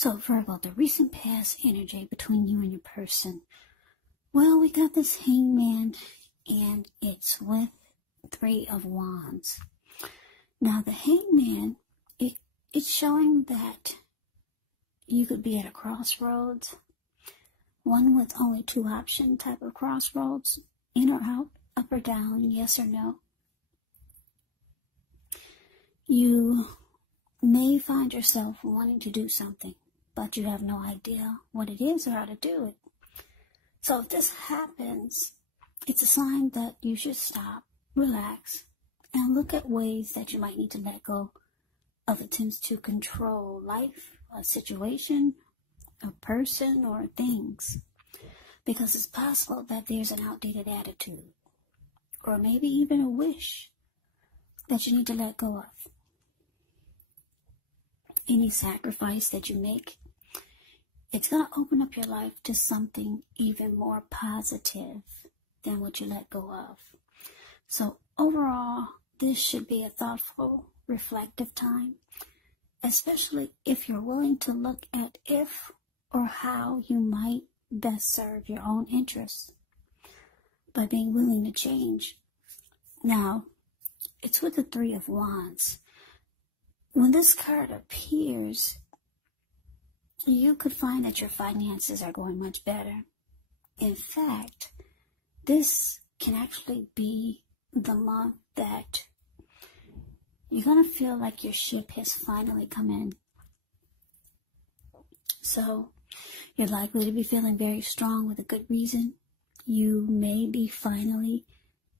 So Virgo, the recent past energy between you and your person. Well, we got this hangman, and it's with 3 of Wands. Now, the hangman, it's showing that you could be at a crossroads, one with only 2 option type of crossroads, in or out, up or down, yes or no. You may find yourself wanting to do something, but you have no idea what it is or how to do it. So if this happens, it's a sign that you should stop, relax, and look at ways that you might need to let go of attempts to control life, a situation, a person, or things. Because it's possible that there's an outdated attitude, or maybe even a wish that you need to let go of. Any sacrifice that you make, it's going to open up your life to something even more positive than what you let go of. So overall, this should be a thoughtful, reflective time, especially if you're willing to look at if or how you might best serve your own interests by being willing to change. Now, it's with the 3 of Wands. When this card appears, you could find that your finances are going much better. In fact, this can actually be the month that you're going to feel like your ship has finally come in. So you're likely to be feeling very strong with a good reason. You may be finally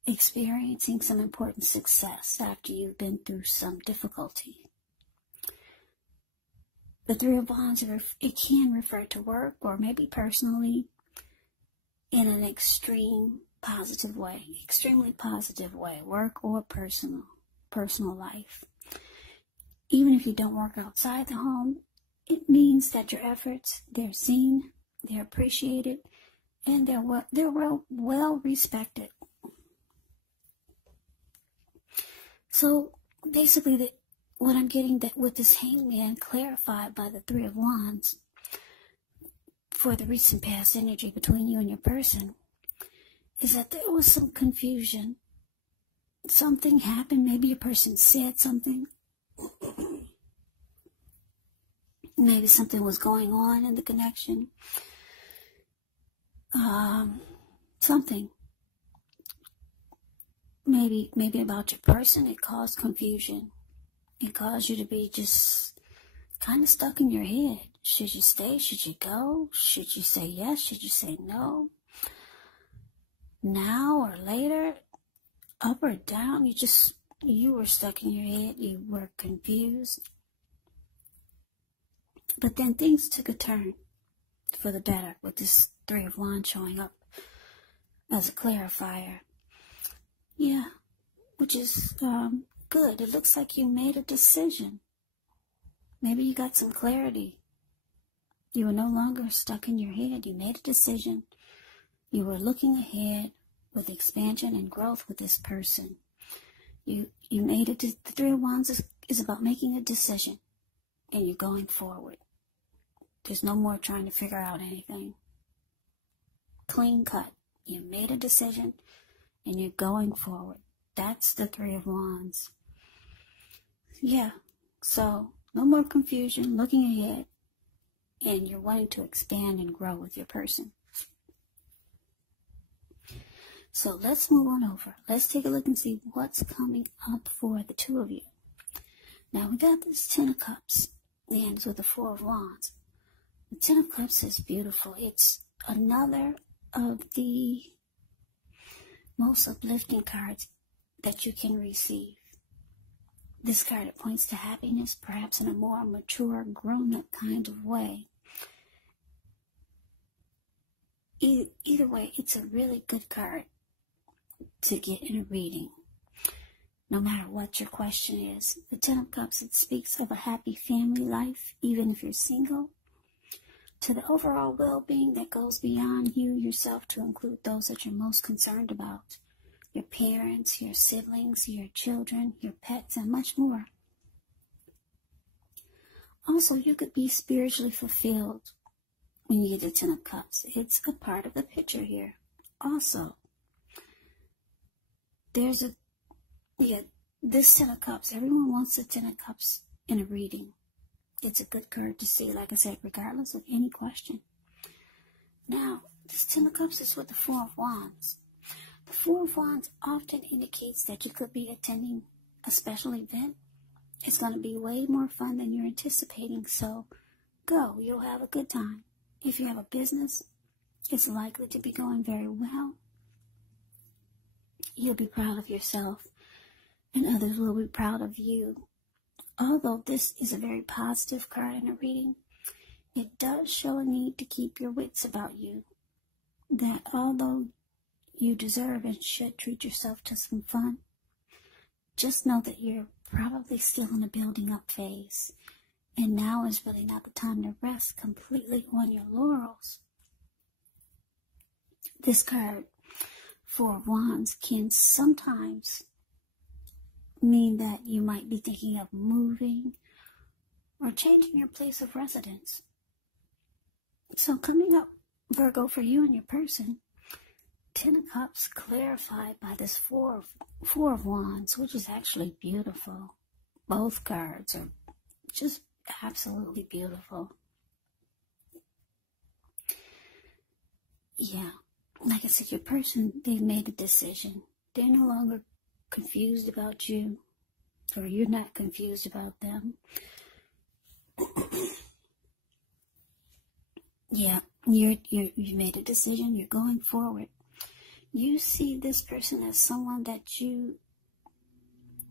experiencing some important success after you've been through some difficulty. The 3 of Wands, it can refer to work or maybe personally in an extremely positive way, work or personal life. Even if you don't work outside the home, it means that your efforts, they're seen, they're appreciated, and they're well respected. So basically, what I'm getting that with this hangman clarified by the 3 of Wands for the recent past energy between you and your person is that there was some confusion. Something happened. Maybe your person said something. Maybe something was going on in the connection. Something. Maybe about your person. It caused confusion. It caused you to be just kind of stuck in your head. Should you stay? Should you go? Should you say yes? Should you say no? Now or later? Up or down? You were stuck in your head. You were confused. But then things took a turn for the better with this 3 of Wands showing up as a clarifier. Yeah, which is good. It looks like you made a decision. Maybe you got some clarity. You were no longer stuck in your head. You made a decision. You were looking ahead with expansion and growth with this person. You made it. The 3 of Wands is about making a decision, and you're going forward. There's no more trying to figure out anything. Clean cut. You made a decision, and you're going forward. That's the 3 of Wands. Yeah, so no more confusion, looking ahead, and you're wanting to expand and grow with your person. So let's move on over. Let's take a look and see what's coming up for the 2 of you. Now we got this 10 of Cups, and it's with the 4 of Wands. The 10 of Cups is beautiful. It's another of the most uplifting cards that you can receive. This card, it points to happiness, perhaps in a more mature, grown-up kind of way. Either way, it's a really good card to get in a reading, no matter what your question is. The 10 of Cups, it speaks of a happy family life, even if you're single, to the overall well-being that goes beyond you yourself to include those that you're most concerned about. Your parents, your siblings, your children, your pets, and much more. Also, you could be spiritually fulfilled when you get the Ten of Cups. It's a part of the picture here. Also, there's this Ten of Cups. Everyone wants the Ten of Cups in a reading. It's a good card to see, like I said, regardless of any question. Now, this Ten of Cups is with the Four of Wands. The Four of Wands often indicates that you could be attending a special event. It's going to be way more fun than you're anticipating, so go. You'll have a good time. If you have a business, it's likely to be going very well. You'll be proud of yourself, and others will be proud of you. Although this is a very positive card in a reading, it does show a need to keep your wits about you. That although you deserve and should treat yourself to some fun, just know that you're probably still in a building up phase. And now is really not the time to rest completely on your laurels. This card, Four of Wands, can sometimes mean that you might be thinking of moving or changing your place of residence. So coming up, Virgo, for you and your person, Ten of Cups clarified by this Four of Wands, which is actually beautiful. Both cards are just absolutely beautiful. Yeah, like I said, your person, they've made a decision. They're no longer confused about you, or you're not confused about them. Yeah, you made a decision. You're going forward. You see this person as someone that you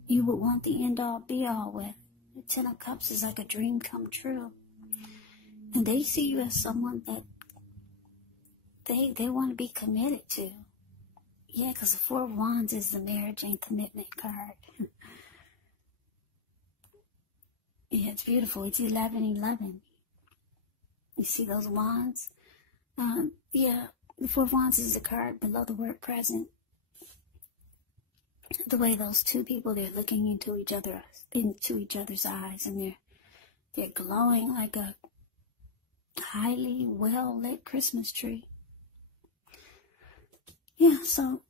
would want the end-all, be-all with. The Ten of Cups is like a dream come true. And they see you as someone that they want to be committed to. Yeah, because the Four of Wands is the marriage and commitment card. Yeah, it's beautiful. It's 11-11. You see those wands? Yeah, the Four of Wands is a card below the word present. The way those two people, they're looking into each other's eyes, and they're glowing like a highly well-lit Christmas tree. Yeah, so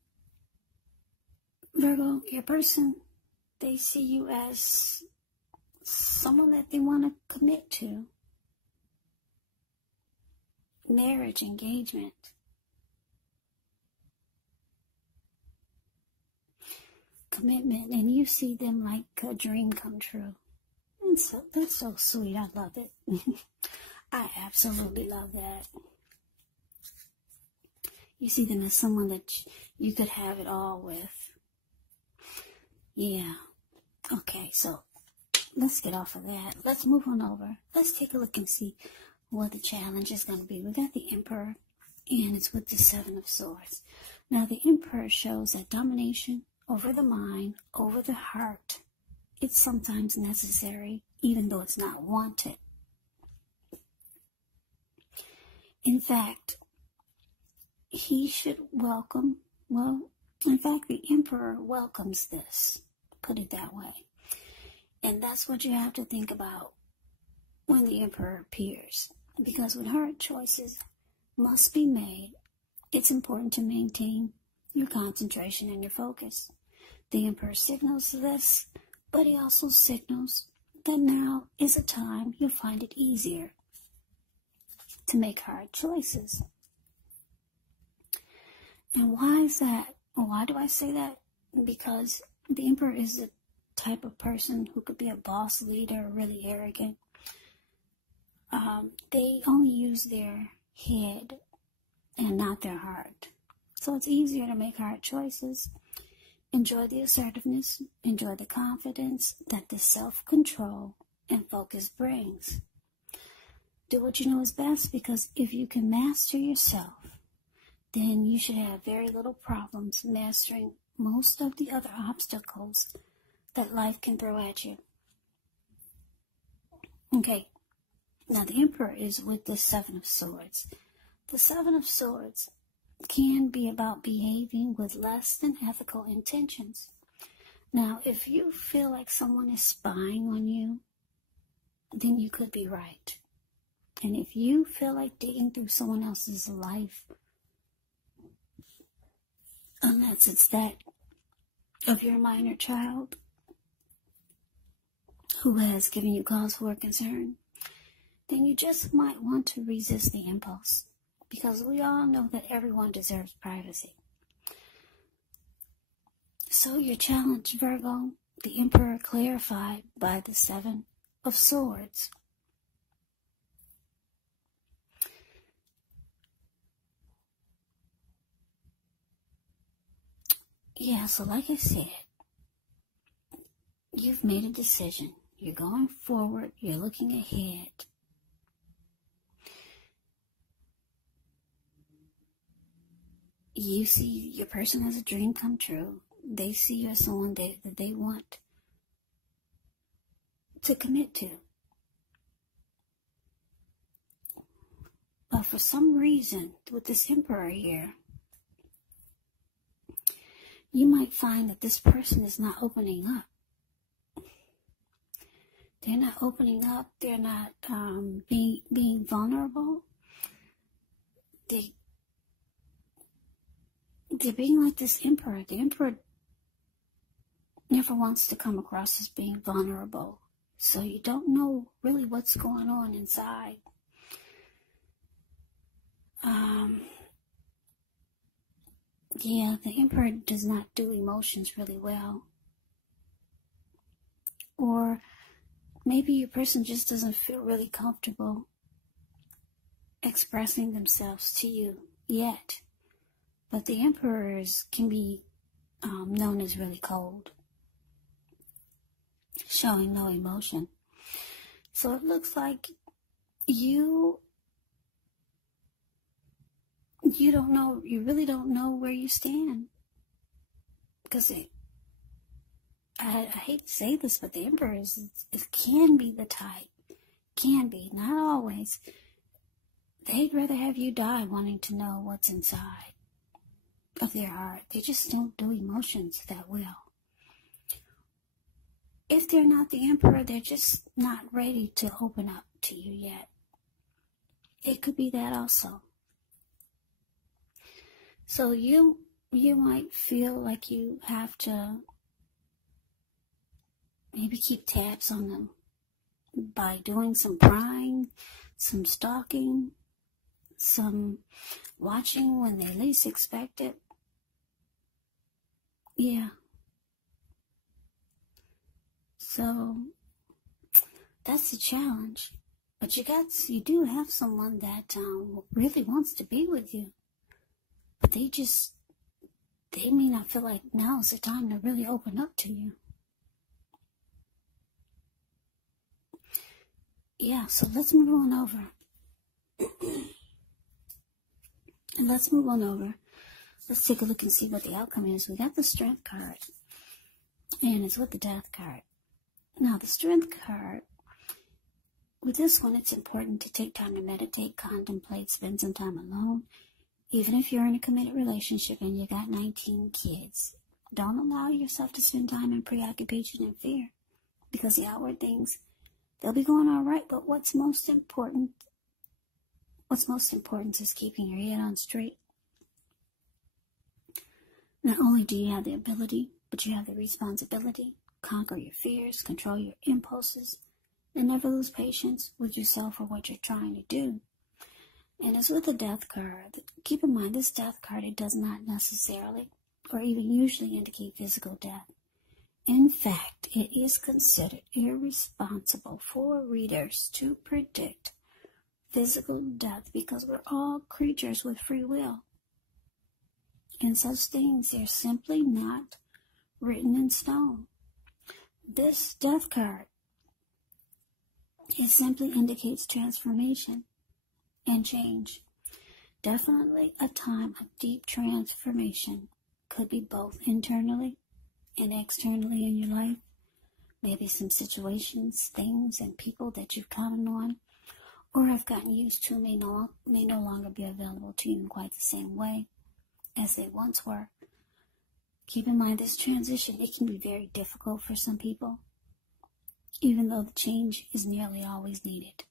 Virgo, your person, they see you as someone that they want to commit to. Marriage, engagement. Commitment, and you see them like a dream come true. And so that's so sweet. I love it. I absolutely love that. You see them as someone that you could have it all with. Yeah. Okay, so let's get off of that. Let's move on over. Let's take a look and see what the challenge is going to be. We got the Emperor, and it's with the Seven of Swords. Now, the Emperor shows that domination over the mind, over the heart, it's sometimes necessary, even though it's not wanted. In fact, he should welcome, the Emperor welcomes this, put it that way. And that's what you have to think about when the Emperor appears. Because when hard choices must be made, it's important to maintain your concentration and your focus. The Emperor signals this, but he also signals that now is a time you'll find it easier to make hard choices. And why is that? Why do I say that? Because the Emperor is the type of person who could be a boss leader, really arrogant. They only use their head and not their heart. So it's easier to make hard choices. Enjoy the assertiveness, enjoy the confidence that the self-control and focus brings. Do what you know is best, because if you can master yourself, then you should have very little problems mastering most of the other obstacles that life can throw at you. Okay, now the Emperor is with the Seven of Swords. The Seven of Swords can be about behaving with less than ethical intentions. Now, if you feel like someone is spying on you, then you could be right. And if you feel like digging through someone else's life, unless it's that of your minor child who has given you cause for concern, then you just might want to resist the impulse, because we all know that everyone deserves privacy. So your challenge, Virgo, the Emperor clarified by the Seven of Swords. Yeah, so like I said, you've made a decision. You're going forward. You're looking ahead. You see your person as a dream come true. They see you as someone that they want to commit to. But for some reason, with this Emperor here, you might find that this person is not opening up. They're not opening up. They're not being vulnerable. They're being like this Emperor. The Emperor never wants to come across as being vulnerable. So you don't know really what's going on inside. Yeah, the Emperor does not do emotions really well. Or maybe your person just doesn't feel really comfortable expressing themselves to you yet. But the Emperors can be known as really cold, showing no emotion. So it looks like you really don't know where you stand. Because I hate to say this, but the Emperors, it can be the type. Can be, not always. They'd rather have you die wanting to know what's inside of their heart. They just don't do emotions that well. If they're not the Emperor, they're just not ready to open up to you yet. It could be that also. So you might feel like you have to maybe keep tabs on them by doing some prying, some stalking, some watching when they least expect it. Yeah. So that's the challenge. But you do have someone that really wants to be with you. But they may not feel like now is the time to really open up to you. Yeah, so let's move on over. Let's take a look and see what the outcome is. We got the Strength card, and it's with the Death card. Now, the Strength card, with this one, it's important to take time to meditate, contemplate, spend some time alone. Even if you're in a committed relationship and you got 19 kids, don't allow yourself to spend time in preoccupation and fear, because the outward things, they'll be going all right, but what's most important is keeping your head on straight. Not only do you have the ability, but you have the responsibility. Conquer your fears, control your impulses, and never lose patience with yourself or what you're trying to do. And as with the Death card, keep in mind this Death card, it does not necessarily or even usually indicate physical death. In fact, it is considered irresponsible for readers to predict physical death because we're all creatures with free will. And such things are simply not written in stone. This Death card, it simply indicates transformation and change. Definitely a time of deep transformation. Could be both internally and externally in your life. Maybe some situations, things, and people that you've counted on or have gotten used to may no longer be available to you in quite the same way as they once were. Keep in mind this transition, it can be very difficult for some people. even though the change is nearly always needed.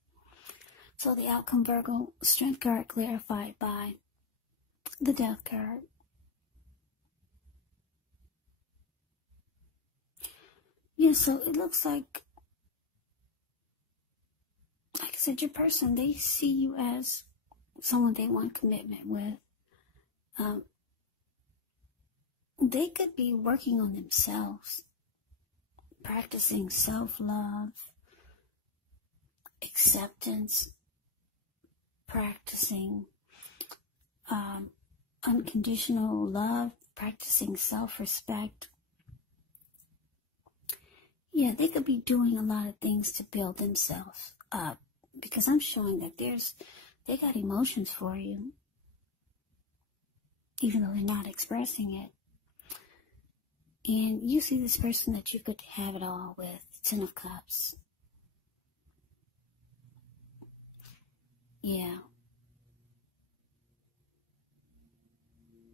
So the outcome, Virgo, Strength card clarified by the Death card. Yeah, so it looks like I said, your person, they see you as someone they want commitment with. They could be working on themselves, practicing self-love, acceptance, practicing unconditional love, practicing self-respect. Yeah, they could be doing a lot of things to build themselves up, because I'm showing that they got emotions for you, even though they're not expressing it. And you see this person that you could have it all with, Ten of Cups. Yeah.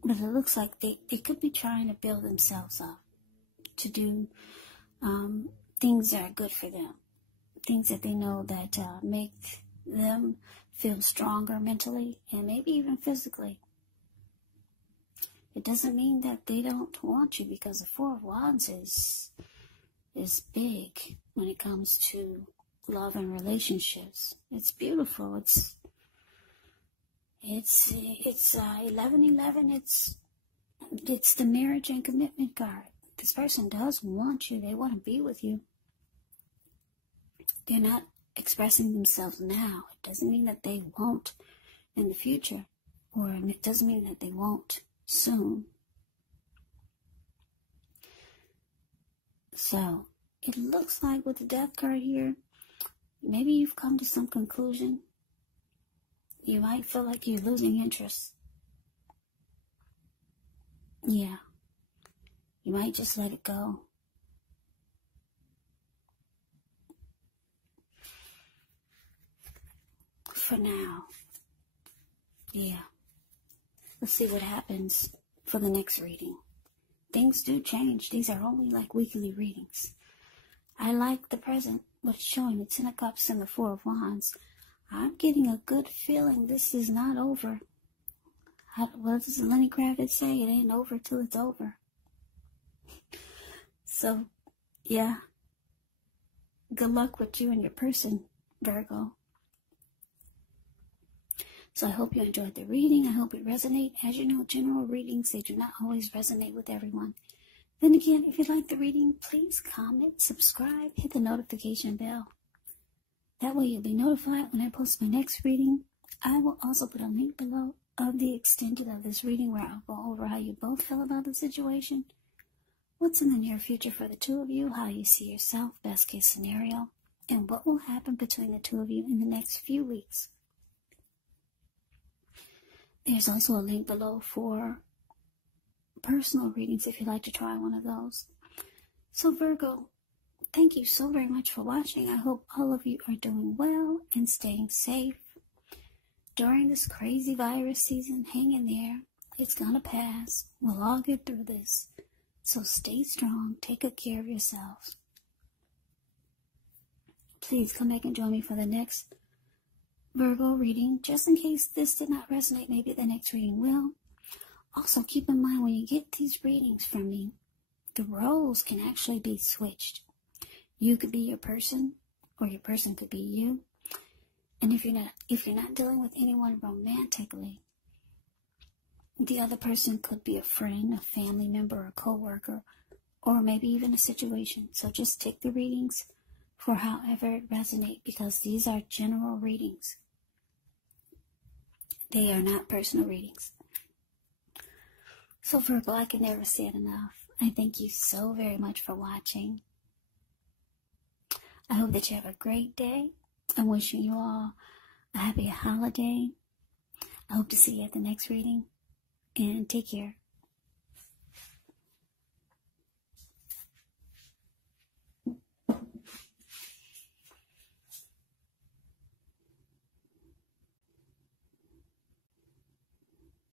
But it looks like they could be trying to build themselves up to do things that are good for them. Things that they know that make them feel stronger mentally and maybe even physically. It doesn't mean that they don't want you, because the Four of Wands is big when it comes to love and relationships. It's beautiful. It's 1111. It's the marriage and commitment card. This person does want you. They want to be with you. They're not expressing themselves now. It doesn't mean that they won't in the future, or it doesn't mean that they won't soon. So it looks like with the Death card here, maybe you've come to some conclusion. You might feel like you're losing interest. Yeah. You might just let it go. For now. Yeah. Let's see what happens for the next reading. Things do change. These are only like weekly readings. I like the present, what's showing, the Ten of Cups and the Four of Wands. I'm getting a good feeling this is not over. What does Lenny Kravitz say? It ain't over till it's over. So, yeah. Good luck with you and your person, Virgo. So I hope you enjoyed the reading. I hope it resonated. As you know, general readings, they do not always resonate with everyone. Then again, if you like the reading, please comment, subscribe, hit the notification bell. That way you'll be notified when I post my next reading. I will also put a link below of the extended of this reading where I'll go over how you both feel about the situation, what's in the near future for the two of you, how you see yourself, best case scenario, and what will happen between the two of you in the next few weeks. There's also a link below for personal readings if you'd like to try one of those. So Virgo, thank you so very much for watching. I hope all of you are doing well and staying safe during this crazy virus season. Hang in there. It's gonna pass. We'll all get through this. So stay strong. Take good care of yourselves. Please come back and join me for the next Virgo reading. Just in case this did not resonate, maybe the next reading will. Also, keep in mind when you get these readings from me, the roles can actually be switched. You could be your person, or your person could be you. And if you're not dealing with anyone romantically, the other person could be a friend, a family member, a co-worker, or maybe even a situation. So just take the readings for however it resonates, because these are general readings. They are not personal readings. So Virgo, I can never say it enough. I thank you so very much for watching. I hope that you have a great day. I'm wishing you all a happy holiday. I hope to see you at the next reading. And take care.